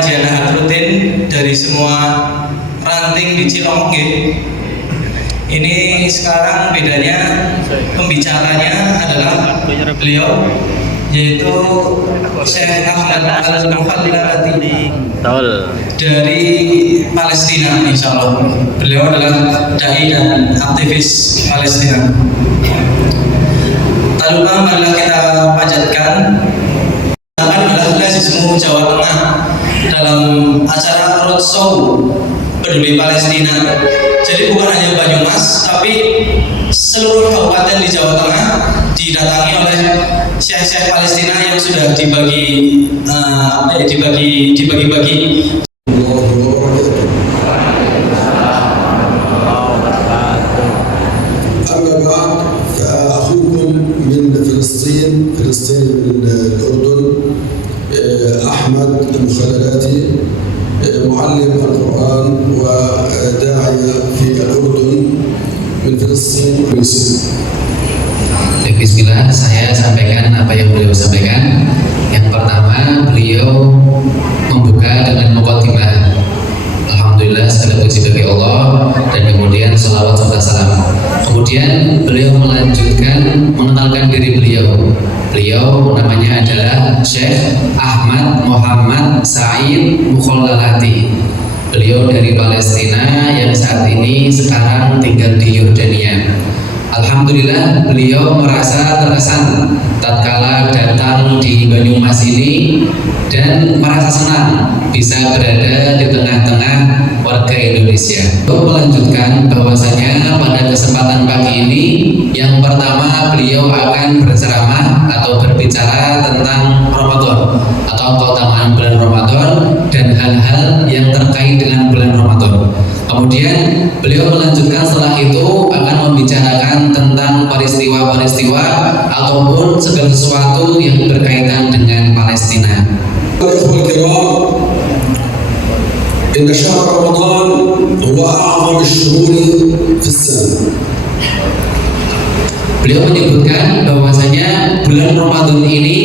Kajian rutin dari semua ranting di Cilongok. Ini sekarang bedanya pembicaranya adalah beliau, yaitu Syekh Ahmad Al-Mukhallilati dari Palestina. Insya Allah beliau adalah dai dan aktivis Palestina. Tak lupa marilah kita panjatkan adalah Lazismu Jawa Tengah dalam acara roadshow peduli Palestina. Jadi bukan hanya Banyumas, tapi seluruh kabupaten di Jawa Tengah didatangi oleh syekh-syekh Palestina yang sudah dibagi-bagi. فلسطين من الأردن أحمد المخللاتي معلم القرآن وداعية في الأردن من فلسطين. Bismillah, saya sampaikan apa yang beliau sampaikan. Yang pertama, beliau membuka dengan muqaddimah. Alhamdulillah, segala puji bagi Allah, dan kemudian salawat serta salam. Kemudian beliau melanjutkan mengenalkan diri beliau. Beliau namanya adalah Syekh Ahmad Muhammad Said Mukhallalati. Beliau dari Palestina yang saat ini sekarang tinggal di Yordania. Alhamdulillah, beliau merasa terkesan tatkala datang di Banyumas ini dan merasa senang bisa berada di tengah-tengah warga Indonesia. Beliau melanjutkan bahwasanya pada kesempatan pagi ini yang pertama beliau akan berceramah atau berbicara tentang Ramadan atau keutamaan bulan Ramadan dan hal-hal yang terkait dengan bulan Ramadan. Kemudian beliau melanjutkan setelah itu akan membicarakan tentang peristiwa-peristiwa ataupun segala sesuatu yang berkaitan dengan Palestina. إن شهر رمضان هو أعظم الشهور في السنة. Beliau menyebutkan bahwasanya bulan Ramadan ini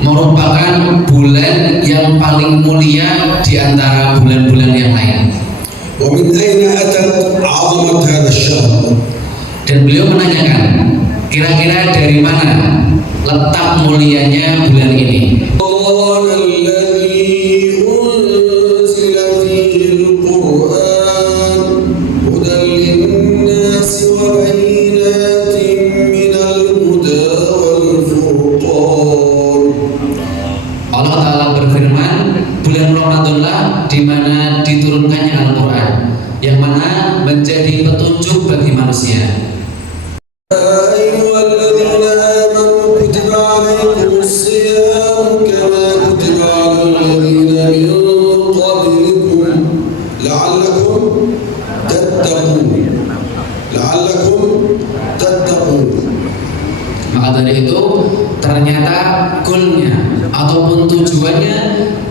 merupakan bulan yang paling mulia di antara bulan-bulan yang lain. ومن أين أتت عظمة هذا الشهر؟ Dan beliau menanyakan, kira-kira dari mana letak mulianya bulan ini? Allah Ta'ala berfirman, bulan Ramadanlah di mana diturunkannya Al-Quran, yang mana menjadi petunjuk bagi manusia. Maka dari itu ternyata goalnya ataupun tujuannya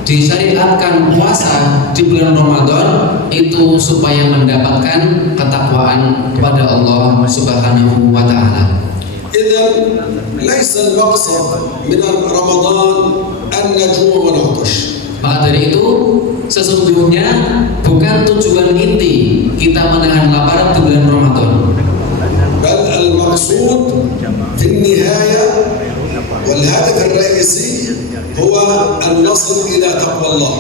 disyariatkan puasa di bulan Ramadan itu supaya mendapatkan ketakwaan kepada Allah Subhanahu wa Ta'ala. إذا ليس المقصد من رمضان أن نجوع ونعطش. Maka dari itu sesungguhnya bukan tujuan inti kita menahan lapar di bulan Ramadan. بل المقصود في النهاية والهدف الرئيسي هو أن نصل إلى تقوى الله.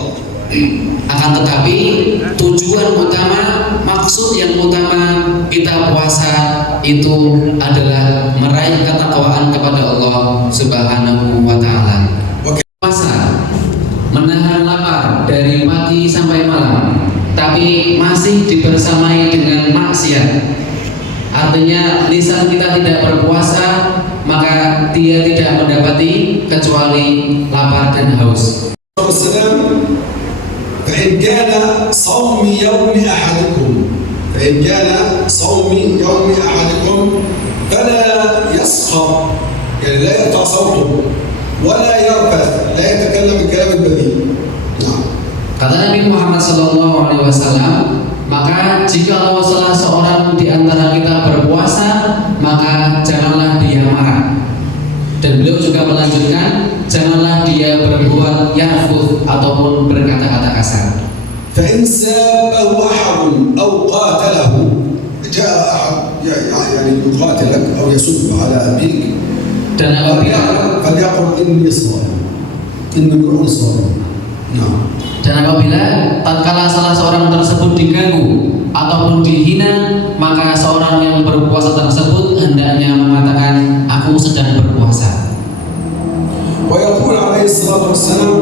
Akan tetapi tujuan utama, maksud yang utama kita puasa itu adalah meraih ketakwaan kepada Allah Subhanahu wa Ta'ala. Puasa menahan lapar dari pagi sampai malam, tapi masih dibersamai dengan maksiat. Artinya lisan kita tidak berpuasa, maka dia tidak mendapati kecuali lapar dan haus. فإن كان صوم يوم أحدكم فلا يسخر، يعني لا يرفع صوته ولا يرفث، لا يتكلم الكلام البذيء. Kata Nabi Muhammad SAW, maka jika salah seorang di antara kita berpuasa, maka janganlah dia marah. Dan beliau juga melanjutkan, janganlah dia berbuat yahfuz ataupun berkata-kata kasar. فإن سابه أحد أو قاتله، جاء أحد يعني يقاتلك أو يسب على أبيك، Dan apabila فليقل إني صائم، إني امرؤ صائم. نعم. Dan apabila tatkala salah seorang tersebut diganggu ataupun dihina, maka seorang yang berpuasa tersebut hendaknya mengatakan, aku sedang berpuasa. ويقول عليه الصلاة والسلام: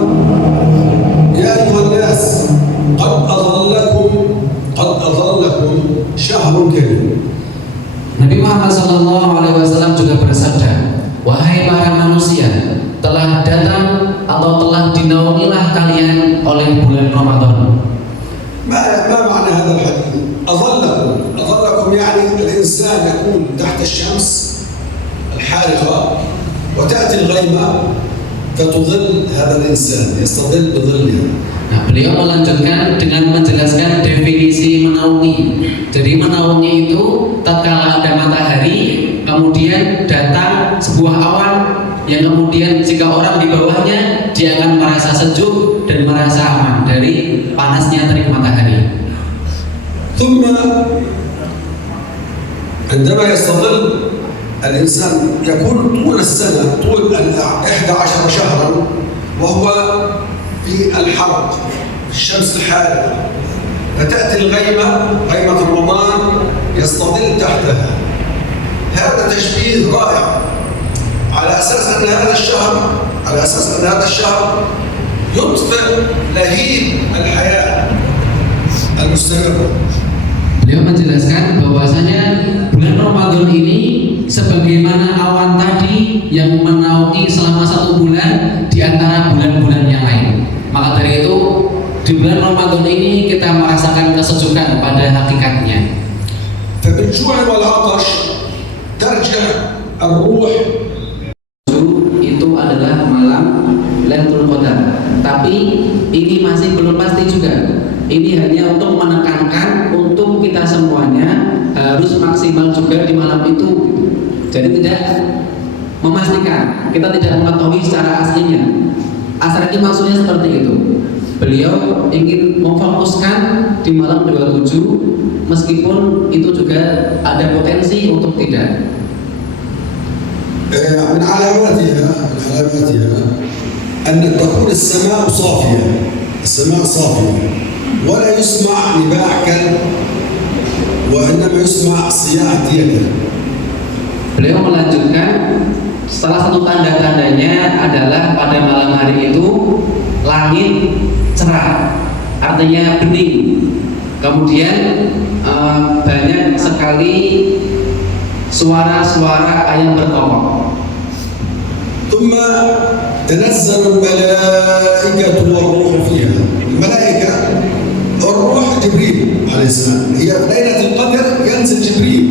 يا أيها الناس قد أظلكم شهر كريم. Nabi Muhammad SAW juga bersabda, wahai para manusia, telah datang atau telah dinaungilah kalian oleh bulan Ramadan. ما معنى هذا الحديث؟ أظلكم يعني الإنسان يكون تحت الشمس الحارقة وتأتي الغيمة فتظل هذا الإنسان، يستظل بظلها. Nah, beliau melanjutkan dengan menjelaskan definisi menaungi. Jadi menaungi itu tatkala ada matahari, kemudian datang sebuah awan yang kemudian jika orang di bawahnya dia akan merasa sejuk dan merasa aman dari panasnya terik matahari. ثم عندما يستظل الإنسان يكون طول السنة، طول 11 شهرا وهو في الحرق، الشمس الحارقة، فتأتي الغيمة، غيمة رمضان، يستظل تحتها. هذا تشبيه رائع على أساس أن هذا الشهر يطفئ لهيب الحياة المستمرة. Beliau menjelaskan bahwasanya bulan Ramadan ini sebagaimana awan tadi yang menaungi selama 1 bulan di antara bulan-bulan yang lain. Maka dari itu di bulan Ramadan ini kita merasakan kesejukan pada hakikatnya. فبالجوع والعطش ترجع الروح. Itu adalah malam Lailatul Qadar. Tapi ini masih belum pasti juga. Ini hanya untuk menekankan untuk kita semuanya harus maksimal juga di malam itu. Jadi tidak memastikan, kita tidak mengetahui secara aslinya. Asal ini maksudnya seperti itu. Beliau ingin memfokuskan di malam 27, meskipun itu juga ada potensi untuk tidak. من علاماتها أن تكون السماء صافية ولا يسمع نباح كلب وإنما يسمع صياح ديك. Beliau melanjutkan, salah satu tanda-tandanya adalah pada malam hari itu langit cerah, artinya bening. Kemudian banyak sekali suara-suara ayam berkokok. ثم تنزل الملائكة والروح فيها. الملائكة الروح جبريل عليه السلام، هي ليلة القدر ينزل جبريل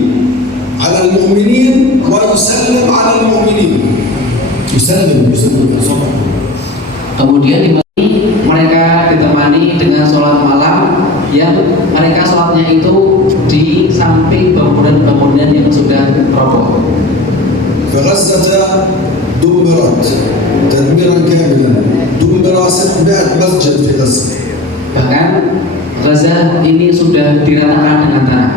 على المؤمنين ويسلم على المؤمنين. يسلم صبح. Kemudian mereka ditemani dengan sholat malam yang mereka sholatnya itu di samping bangunan-bangunan yang sudah roboh. فغزة دمرت تدميرا كاملا، دمر 600 مسجد في غزة. Bahkan Gaza ini sudah diratakan dengan tanah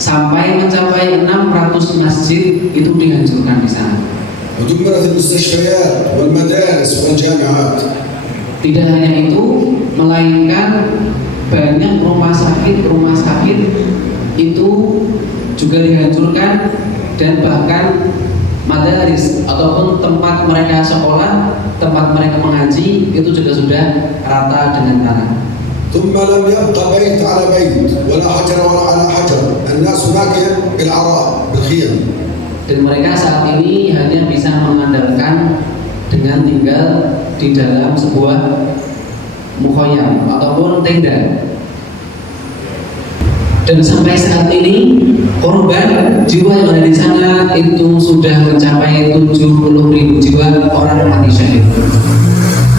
sampai mencapai 600 masjid itu dihancurkan di sana. ودمرت المستشفيات والمدارس والجامعات. Tidak hanya itu, melainkan banyak rumah sakit itu juga dihancurkan, dan bahkan madaris ataupun tempat mereka sekolah, tempat mereka mengaji itu juga sudah rata dengan tanah. ثم لم يبق بيت على بيت ولا حجر على حجر، الناس هناك بالعراء بالخيام. Dan mereka saat ini hanya bisa mengandalkan dengan tinggal di dalam sebuah mukhoyam ataupun tenda. Dan sampai saat ini korban jiwa yang ada di sana itu sudah mencapai 70.000 jiwa orang mati syahid.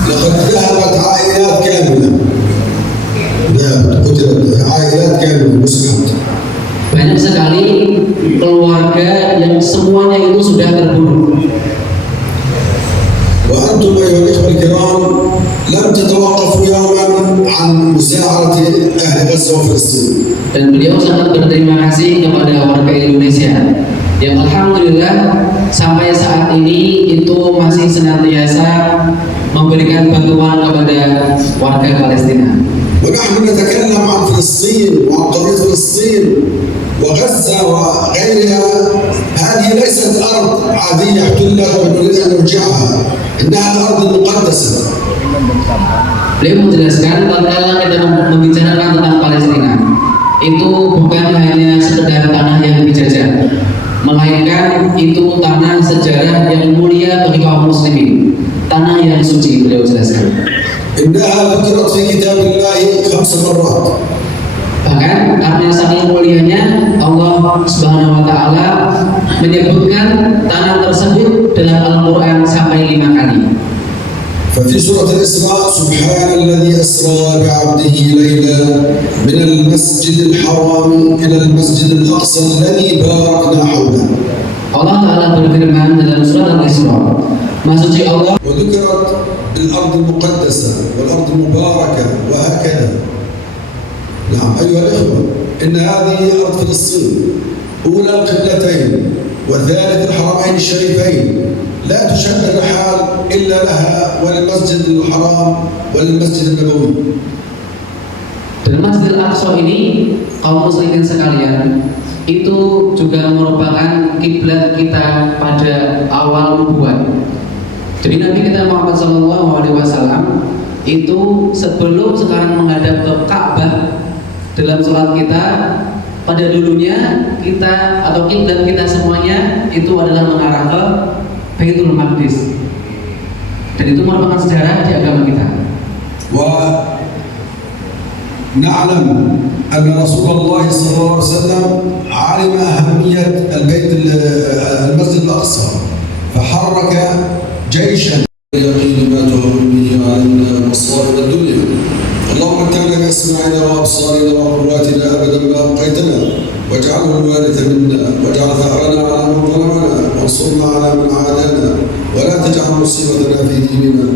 لقد ذهبت عائلات كاملة، قتلت عائلات كاملة مسلمة. Banyak sekali keluarga yang semuanya itu sudah terbunuh. وأنتم أيها الإخوة الكرام لم تتوقفوا يوما عن مساعدة أهل غزة وفلسطين. Dan beliau sangat berterima kasih kepada warga Indonesia yang alhamdulillah sampai saat ini itu masih senantiasa memberikan bantuan kepada warga Palestina. ونحن نتكلم عن فلسطين وعن قضية فلسطين وغزة وغيرها. هذه ليست أرض عادية احتلت ونريد أن نرجعها، إنها الأرض المقدسة. Beliau menjelaskan tatkala kita membicarakan tentang Palestina itu bukan hanya sekedar tanah yang dijajah, melainkan itu tanah sejarah yang mulia bagi kaum muslimin, tanah yang suci. Beliau jelaskan. إنها ذكرت في كتاب الله 5 مرات. Bahkan karena saking mulianya Allah Subhanahu wa taala menyebutkan tanah tersebut dalam Al-Qur'an sampai 5 kali. ففي سورة الإسراء سبحان الذي أسرى بعبده ليلا من المسجد الحرام إلى المسجد الأقصى الذي باركنا حوله. Allah Ta'ala berfirman dalam surat Al-Isra, Maha suci Allah. وذكرت الأرض المقدسة والأرض المباركة وهكذا. نعم أيها الإخوة، إن هذه أرض فلسطين أولى القبلتين وثالث الحرمين الشريفين، لا تشد الرحال إلا لها وللمسجد الحرام وللمسجد النبوي. Dan Masjidil Aqsa ini kaum muslimin sekalian itu juga merupakan kiblat kita pada awal nubuat. Jadi Nabi kita Muhammad SAW itu sebelum sekarang menghadap ke Ka'bah, dalam sholat kita pada dulunya kita atau kiblat kita semuanya itu adalah mengarah ke Baitul Maqdis. Dan itu merupakan sejarah di agama kita. ونعلم أن رسول الله صلى الله عليه وسلم علم أهمية المسجد الأقصى فحرك جيشا يقين ما تهون به علينا مصائب الدنيا. اللهم متعنا بأسماعنا وأبصارنا وقواتنا أبدا ما أبقيتنا واجعله الوارث منا واجعل ثأرنا على من ظلمنا وانصرنا على من عادانا ولا تجعل مصيبتنا في ديننا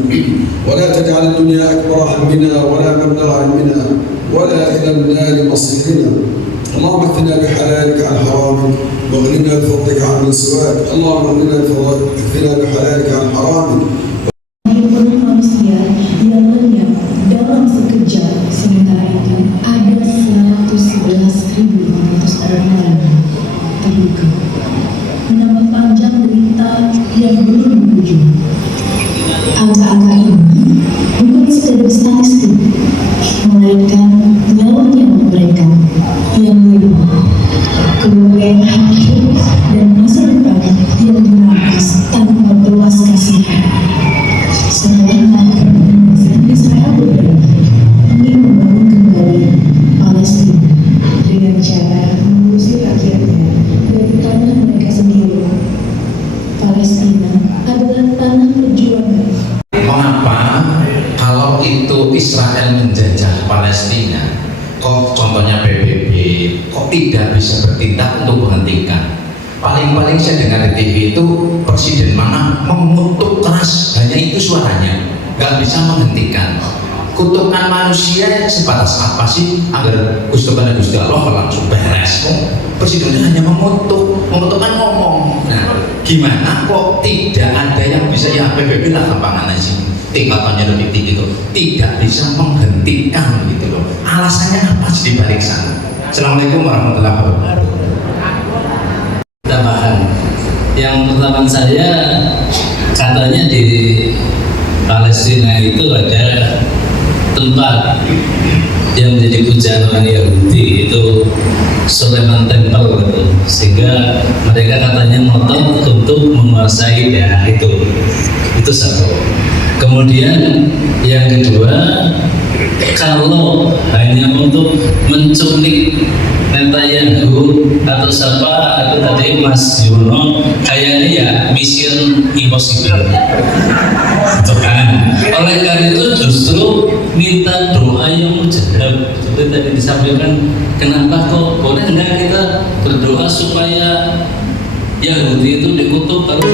ولا تجعل الدنيا أكبر همنا ولا مبلغ علمنا ولا إلى النار مصيرنا. اللهم اكفنا بحلالك عن حرامك واغننا بفضلك عن من سواك. اللهم اكفنا بحلالك عن حرامك. Manusia yang lenyap dalam sekejap, sementara itu ada 111.400 orang lain terluka. Menambah panjang derita yang belum berujung. Angka-angka ini bukan sekedar statistik, melainkan nyawa-nyawa mereka yang hidup, keluarga yang hancur, dan masa depan yang dirampas tanpa belas kasihan. Setelah Israel berjanji ingin membangun kembali Palestina dengan cara mengusir rakyatnya dari tanah mereka sendiri. Palestina adalah tanah perjuangan. Mengapa kalau itu Israel menjajah Palestina, kok contohnya PBB, kok tidak bisa bertindak untuk menghentikan? Paling-paling saya dengar di TV itu presiden mana mengutuk keras, hanya itu suaranya, nggak bisa menghentikan. Kutukan manusia sebatas apa sih agar Gusti Allah langsung beres? Presidennya hanya mengutuk kan ngomong. Nah, gimana kok tidak ada yang bisa, ya PBB lah gampangan aja, tingkatannya lebih tinggi tuh, tidak bisa menghentikan gitu loh. Alasannya apa sih di balik sana? Assalamualaikum warahmatullahi wabarakatuh. Tambahan yang pertama saya, katanya di Palestina itu ada tempat yang menjadi pujaan orang Yahudi, itu Solomon Temple gitu. Sehingga mereka katanya ngotot untuk menguasai daerah itu satu. Kemudian yang kedua, kalau hanya untuk menculik Netanyahu atau siapa atau tadi Mas Yuno, kayaknya ya mission impossible itu kan. Oleh karena itu justru minta doa yang mujadab seperti tadi disampaikan. Kenapa kok boleh enggak kita berdoa supaya Yahudi itu dikutuk terus?